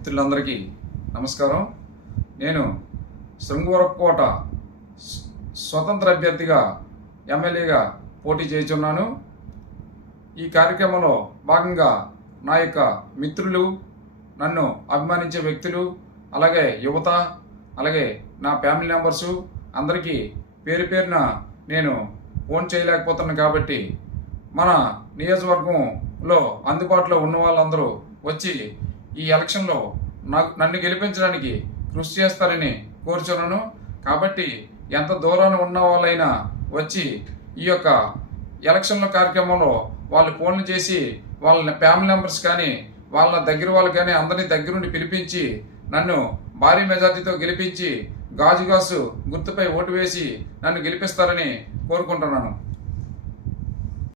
మిత్రులందరికీ నమస్కారం. నేను శృంగవరపుకోట స్వతంత్ర అభ్యర్థిగా ఎమ్మెల్యేగా పోటీ చేస్తున్నాను ఈ కార్యక్రమంలో భాగంగా నా యొక్క మిత్రులు నన్ను అభిమానించే వ్యక్తులు అలాగే యువత అలాగే నా ఫ్యామిలీ మెంబర్సు అందరికీ పేరు పేరున నేను ఫోన్ చేయలేకపోతున్నాను కాబట్టి మన నియోజకవర్గంలో అందుబాటులో ఉన్న వాళ్ళందరూ వచ్చి ఈ ఎలక్షన్లో నాకు నన్ను గెలిపించడానికి కృషి చేస్తారని కోరుచున్నాను. కాబట్టి ఎంత దూరాన ఉన్న వాళ్ళైనా వచ్చి ఈ యొక్క ఎలక్షన్ల కార్యక్రమంలో వాళ్ళు ఫోన్లు చేసి వాళ్ళ ఫ్యామిలీ మెంబర్స్ కానీ వాళ్ళ దగ్గర వాళ్ళు కానీ అందరినీ దగ్గరుండి పిలిపించి నన్ను భారీ మెజార్టీతో గెలిపించి గాజుగాసు గుర్తుపై ఓటు వేసి నన్ను గెలిపిస్తారని కోరుకుంటున్నాను.